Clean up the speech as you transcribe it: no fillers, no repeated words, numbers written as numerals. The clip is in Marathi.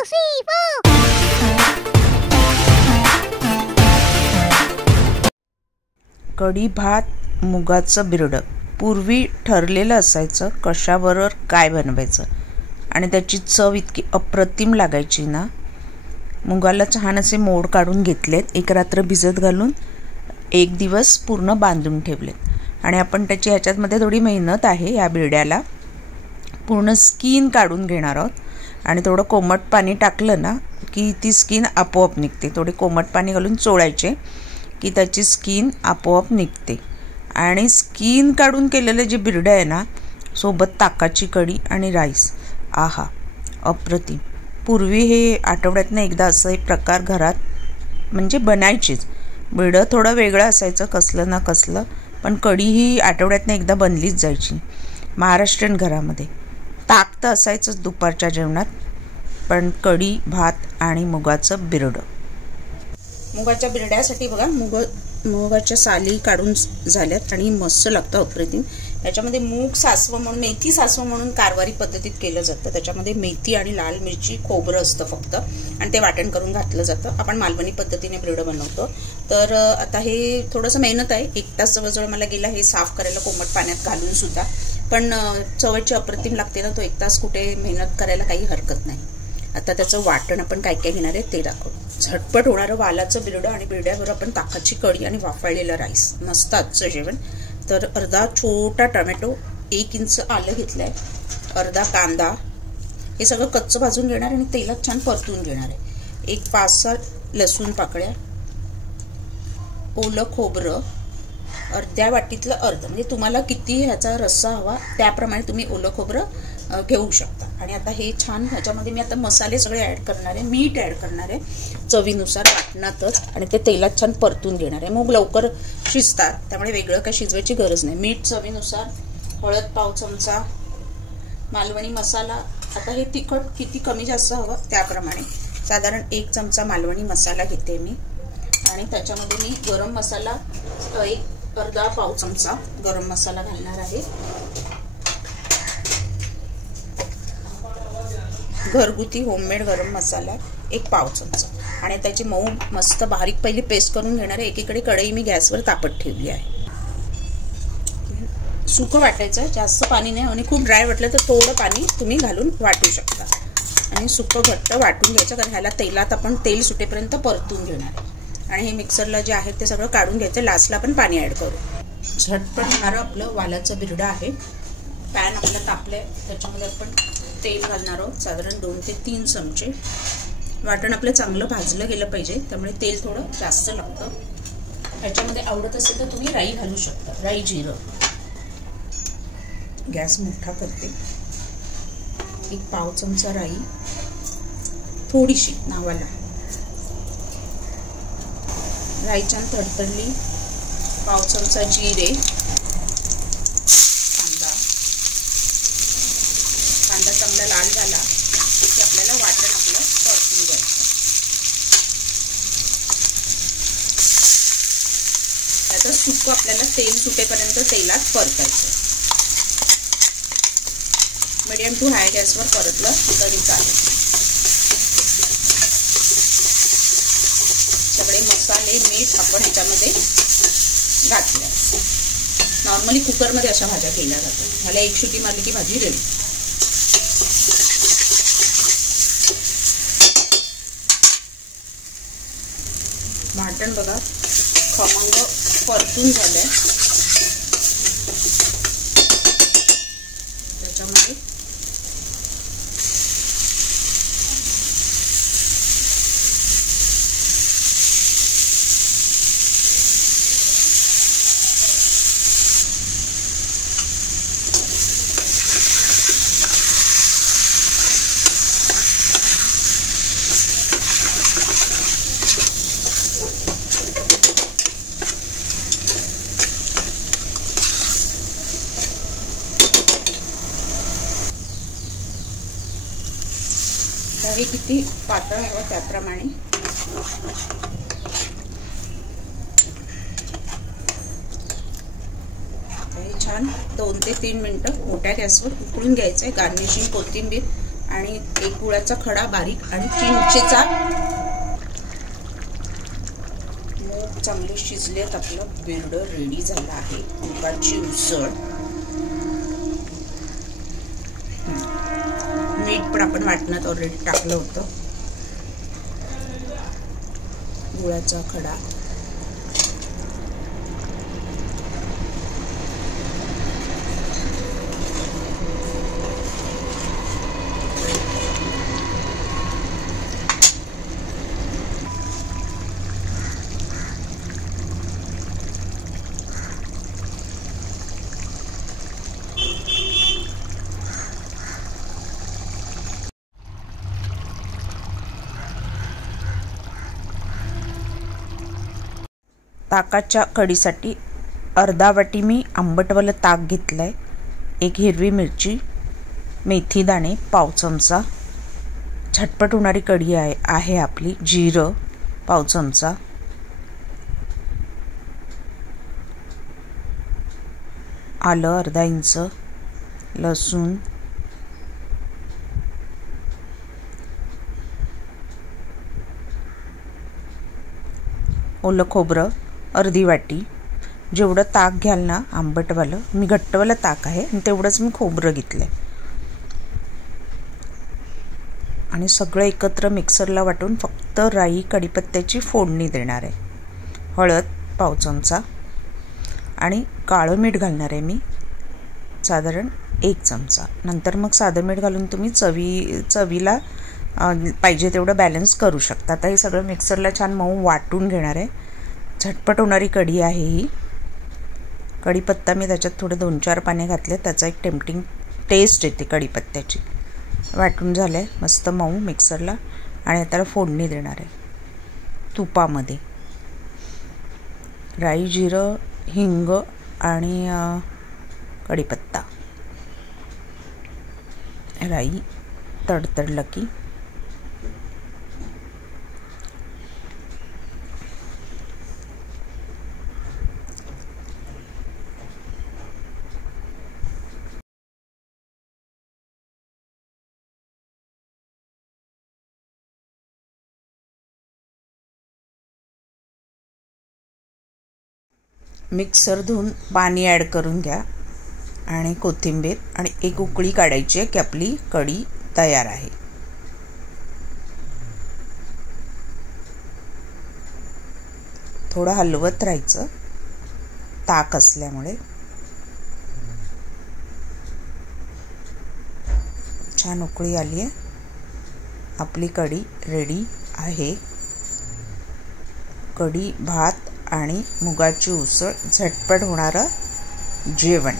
3, 4. कढी भात मुगाचं बिरडं पूर्वी ठरलेलं असायचं कशाबरोबर काय बनवायचं आणि त्याची चव इतकी अप्रतिम लागायची ना. मुगाला छान असे मोड काढून घेतलेत, एक रात्र भिजत घालून एक दिवस पूर्ण बांधून ठेवलेत आणि आपण त्याची ह्याच्यामध्ये थोडी मेहनत आहे. या बिरड्याला पूर्ण स्किन काढून घेणार आहोत आणि थोडं कोमट पाणी टाकलं ना की ती स्किन आपोआप निघते. थोडे कोमट पाणी घालून चोळायचे की त्याची स्किन आपोआप निघते. आणि स्किन काढून केलेलं जे बिरडं आहे ना, सोबत ताकाची कढी आणि राईस, आहा अप्रतिम. पूर्वी हे आठवड्यातनं एकदा असं एक प्रकार घरात म्हणजे बनायचीच. बिरडं थोडं वेगळं असायचं कसलं ना कसलं, पण कढी ही आठवड्यातनं एकदा बनलीच जायची महाराष्ट्रीयन घरामध्ये. ताक तर असायचंच दुपारच्या जेवणात, पण कढी भात आणि मुगाचं बिरडं. मुगाच्या बिरड्यासाठी बघा मुगाच्या साली काढून झाल्यात आणि मस्त लागतं अप्रतिम. त्याच्यामध्ये मूग सासवं म्हणून मेथी सासवं म्हणून कारवारी पद्धतीत केलं जातं. त्याच्यामध्ये मेथी आणि लाल मिरची खोबरं असतं फक्त आणि ते वाटण करून घातलं जातं. आपण मालवणी पद्धतीने बिरडं बनवतो. तर आता हे थोडंसं मेहनत आहे, 1 तास जवळजवळ मला गेला हे साफ करायला कोमट पाण्यात घालून सुद्धा. पण चवची अप्रतिम लागते ना, तो 1 तास कुठे मेहनत करायला काही हरकत नाही. आता त्याचं वाटण आपण काय काय घेणार आहे ते दाखवतो. झटपट होणारं वालाचं बिरडं आणि बिरड्याबरोबर आपण ताकाची कढी आणि वाफळलेला राईस, मस्त आजचं जेवण. तर अर्धा छोटा टोमॅटो, 1 इंच आलं घेतलं आहे, अर्धा कांदा, हे सगळं कच्चं भाजून घेणार आणि तेलात छान परतून घेणार आहे. 1 5-6 लसूण पाकळ्या, ओलं खोबरं अर्ध्या वाटीतलं अर्ध, म्हणजे तुम्हाला किती ह्याचा रस्सा हवा त्याप्रमाणे तुम्ही ओलं खोबरं घेऊ शकता. आणि आता हे छान ह्याच्यामध्ये मी आता मसाले सगळे ॲड करणार आहे, मीठ ॲड करणार आहे चवीनुसार वाटणातच आणि ते तेलात छान परतून घेणार आहे. मूग लवकर शिजतात त्यामुळे वेगळं काही शिजवायची गरज नाही. मीठ चवीनुसार, हळद पाव चमचा, मालवणी मसाला, आता हे तिखट किती कमी जास्त हवं त्याप्रमाणे साधारण 1 चमचा मालवणी मसाला घेते मी. आणि त्याच्यामध्ये मी गरम मसाला अर्धा पाव चमचा गरम मसाला घालणार आहे. घरगुती होममेड गरम मसाला 1 पाव चमचा आणि त्याची मऊ मस्त बारीक पहिली पेस्ट करून घेणार आहे. एकीकडे कढई मी गॅसवर तापत ठेवली आहे. सुकं वाटायचं, जास्त पाणी नाही आणि खूप ड्राय वाटलं तर थोडं पाणी तुम्ही घालून वाटू शकता. आणि सुकं घट्ट वाटून घ्यायचं, कारण ह्याला तेलात आपण तेल सुटेपर्यंत परतून घेणार आहे. आणि हे मिक्सरला जे आहे ते सगळं काढून घ्यायचं, लास्टला आपण पाणी ॲड करू. झटपट होणारं आपलं वालाचं बिरडं आहे. पॅन आपलं तापलंय, त्याच्यामध्ये आपण तेल घालणार आहोत साधारण 2 ते 3 चमचे. वाटण आपलं चांगलं भाजलं गेलं पाहिजे, त्यामुळे तेल थोडं जास्त लागतं. ह्याच्यामध्ये आवडत असेल तर तुम्ही राई घालू शकता, राई जिरं. गॅस मोठा करते. 1 पाव चमचा राई, थोडीशी नावाला. राई छान तडतडली, पाव चमचा जिरे, कांदा चांगला लाल झाला की आपल्याला वाटण आपलं परतून घ्यायचं. त्याचं सुकं आपल्याला तेल सुटेपर्यंत तेलात परतायचं. मीडियम टू हाय गॅसवर परतलं तरी चालेल. सगळे मसाले मीठ आपण ह्याच्यामध्ये घातले. नॉर्मली कुकरमध्ये अशा भाज्या केल्या जातात. ह्याला 1 शिटी मारली की भाजी रेडी. वाटण बघा खमंग परतून झालंय. त्याच्यामध्ये हे किती पातळ हवं त्याप्रमाणे. हे छान 2 ते 3 मिनिटं मोठ्या गॅसवर उकळून घ्यायचं आहे. गार्निशिंग कोथिंबीर आणि एक गुळाचा खडा बारीक आणि चिंचेचा. मूग चांगले शिजलेत. आपलं बिरड रेडी झालं आहे. मुगाची उसळ. मीठ पण आपण वाटणात ऑलरेडी टाकलं होतं. गुळाचा खडा, ताकाच्या कढीसाठी अर्धा वाटी मी आंबटवालं ताक घेतलं आहे. एक हिरवी मिरची, मेथी दाणे पाव चमचा. झटपट होणारी कढी आहे आपली. जिरं पाव चमचा, आलं अर्धा इंच, लसूण, ओलं खोबरं अर्धी वाटी. जेवढं ताक घ्याल ना आंबटवालं, मी घट्टवालं ताक आहे आणि तेवढंच मी खोबरं घेतलं आहे. आणि सगळं एकत्र मिक्सरला वाटून फक्त राई कढीपत्त्याची फोडणी देणार आहे. हळद पाव चमचा आणि काळं मीठ घालणार आहे मी साधारण 1 चमचा. नंतर मग साधं मीठ घालून तुम्ही चवीला पाहिजे तेवढं बॅलन्स करू शकता. आता हे सगळं मिक्सरला छान मऊ वाटून घेणार आहे. झटपट होणारी कढी आहे ही. कढीपत्ता मी त्याच्यात थोडे 2-4 पाने घातले. त्याचा एक टेम्पटिंग टेस्ट येते कढीपत्त्याची. वाटून झालं आहे मस्त मऊ मिक्सरला. आणि त्याला फोडणी देणार आहे तुपामध्ये. राई, जिरं, हिंग आणि कढीपत्ता. राई तडतडलं की मिक्सर धुवून पाणी ॲड करून घ्या आणि कोथिंबीर आणि एक उकळी काढायची आहे की आपली कढी तयार आहे. थोडं हलवत राहायचं ताक असल्यामुळे. छान उकळी आली आहे. आपली कढी रेडी आहे. कढी, भात आणि मुगाची उसळ झटपट होणारं जेवण.